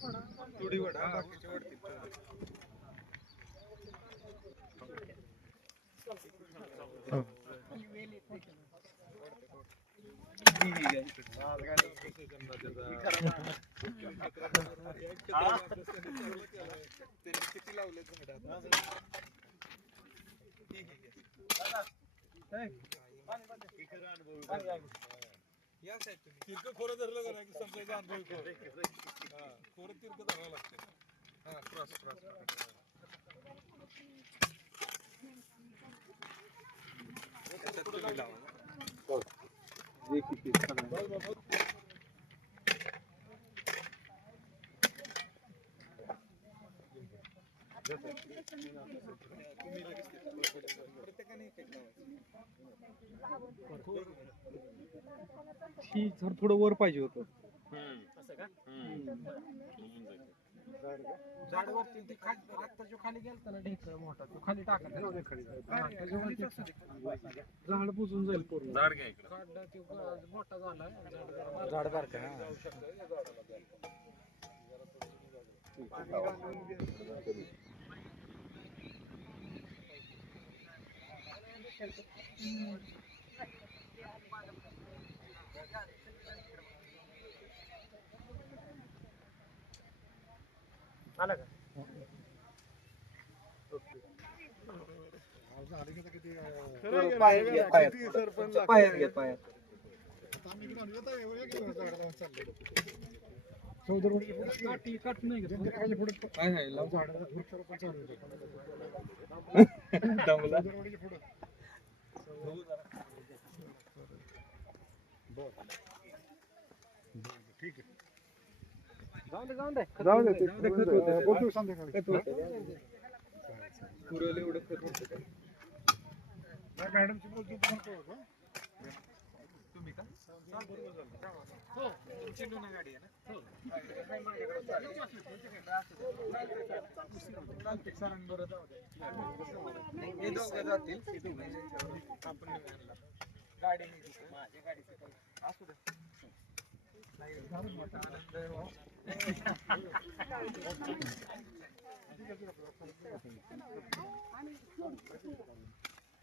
तुडी वड हा बाकीचे किती लावले तुम्ही या साहेब तुम्ही. तिरकं खोरं धरलं का नाही की समजायचं अनुभव खोर? हा खोरं तिरकं धरावं लागतं. हा क्रॉस क्रॉस लावा. ही जर थोडं वर पाहिजे होतं. ते खाली आता जो खाली गेलता ना ढेकळ मोठा तो खाली टाकायचा हा, त्याच्यावरती झाड बुजून जाईल पूर्ण. झाड घ्या इकडं. तो मोठा झाला झाड बारकं जाऊ शकतं या झाडाला. पायात घे, पायात. पायात पायात. काठी काठी नाही घेत काय आहे, लाव. जाऊ दे जाऊ दे. जाऊ दे, ते खत होतं. पुरवलं एवढं खत होतं का? तुम्ही का? तुमची लुना गाडी आहे ना? चालतंय, सरांबरोबर जाऊ दे. हे दोघं जातील. आपण गाडी माझ्या गाडीचं असू दे. मोठा आनंद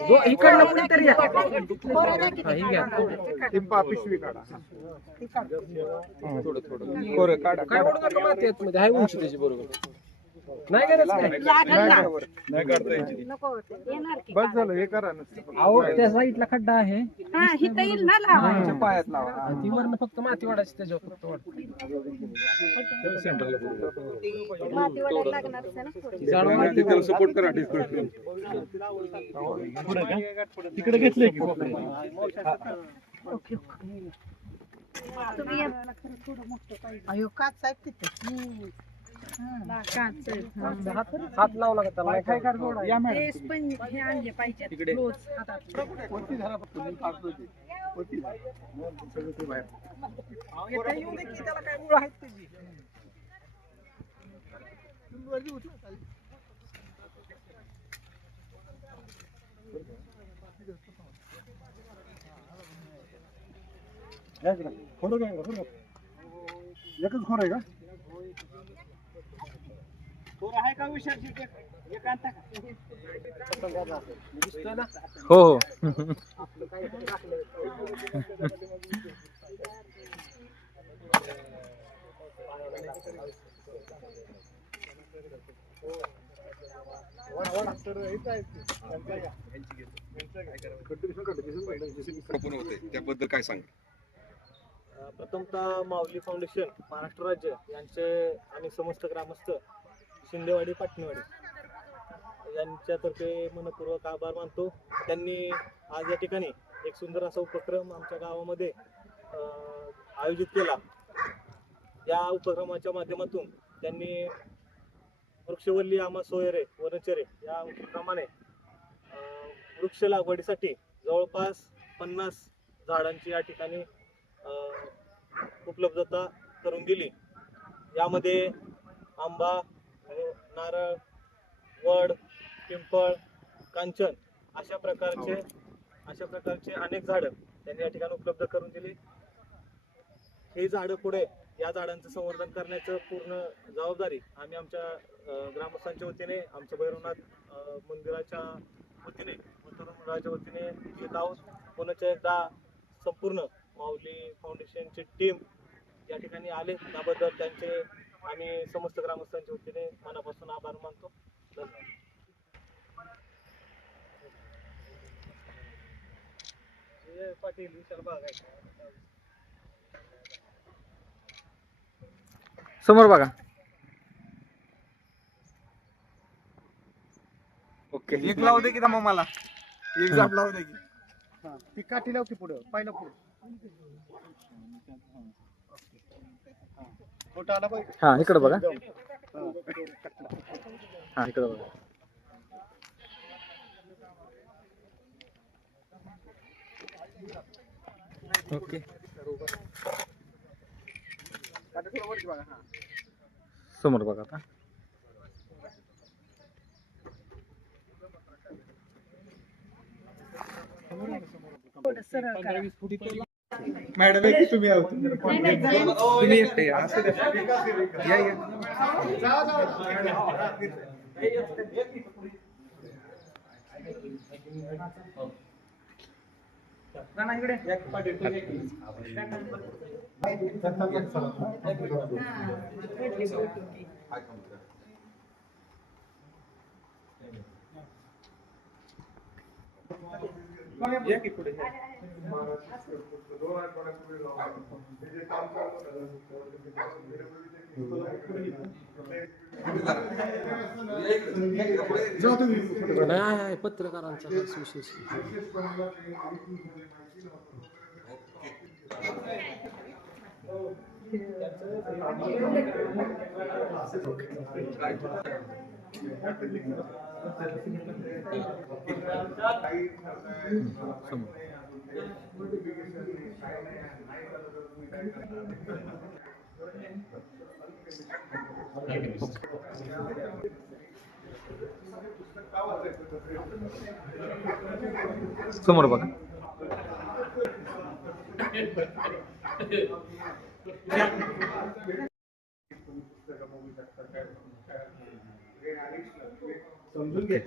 जा- इकडनं या. घ्या. टिंपा पिशवी काढा थोडं थोडं कोरं काढा काय माती आतमध्ये आहे उंची त्याची बरोबर नाही काय? त्याचं काय लागल ना. नाही. काढता यायची नको होते. येणार की. बस झालं हे करा नुसतं. अहो त्या साईडला खड्डा आहे. हा ना तुमच्या पायात लावा. ती वरनं फक्त माती वाढायची त्याच्यावर फक्त वाढ. ना त्याला सपोर्ट करा तिकडे घेतलंय की अयो काच आहे तिथे. हात लावला का त्याला. काय काय जोडा या ते स्पंज हे आणले पाहिजे तिकडे. क्लोज हातात. येऊ दे की त्याला काय मुळ आहेत त्याची. एकच खोर आहे का आहे का विशाल एकांत हो हो. ओपन होते? त्याबद्दल काय सांग? प्रथमतः माऊली फाउंडेशन महाराष्ट्र राज्य यांचे आणि समस्त ग्रामस्थ शिंदेवाडी पाटणेवाडी. यांच्यातर्फे मनपूर्वक आभार मानतो. त्यांनी आज या ठिकाणी एक सुंदर असा उपक्रम आमच्या गावामध्ये आयोजित केला. या उपक्रमाच्या माध्यमातून त्यांनी वृक्षवल्ली आमा सोयरे वनचरे या उपक्रमाने वृक्ष लागवडीसाठी जवळपास पन्नास झाडांची या ठिकाणी उपलब्धता करून दिली. यामध्ये आंबा नारळ वड पिंपळ कांचन अशा प्रकारचे अशा प्रकारचे अनेक झाडं त्यांनी या ठिकाणी उपलब्ध करून दिली. ही झाडं पुढे या झाडांचं संवर्धन करण्याचं पूर्ण जबाबदारी आम्ही आमच्या ग्रामस्थांच्या वतीने आमच्या भैरवनाथ मंदिराच्या वतीने मंदिराच्या तरुण वतीने घेत आहोत. पुन्हा एकदा संपूर्ण माऊली फाउंडेशनची टीम या ठिकाणी आले. त्याबद्दल त्यांचे आम्ही समस्त ग्रामस्थांच्या वतीने मनापासून आभार मानतो. धन्यवाद. पाटील विशाल बाग आहे समोर बघा. ओके. एक लावू दे की मग मला. एक झाड लावू दे की. ती काठी लावते पुढं. पहिला पुढं. फोटो आला पाहिजे हा इकडे बघा. हा इकडे बघा. ओके. समोर बघा आता. मॅडम एक तुम्ही आहोत तुम्ही एकटे या. असू द्या. या या या की पुढे तुम्ही पत्रकारांचा विशेष समोर बघा. समजून घ्या.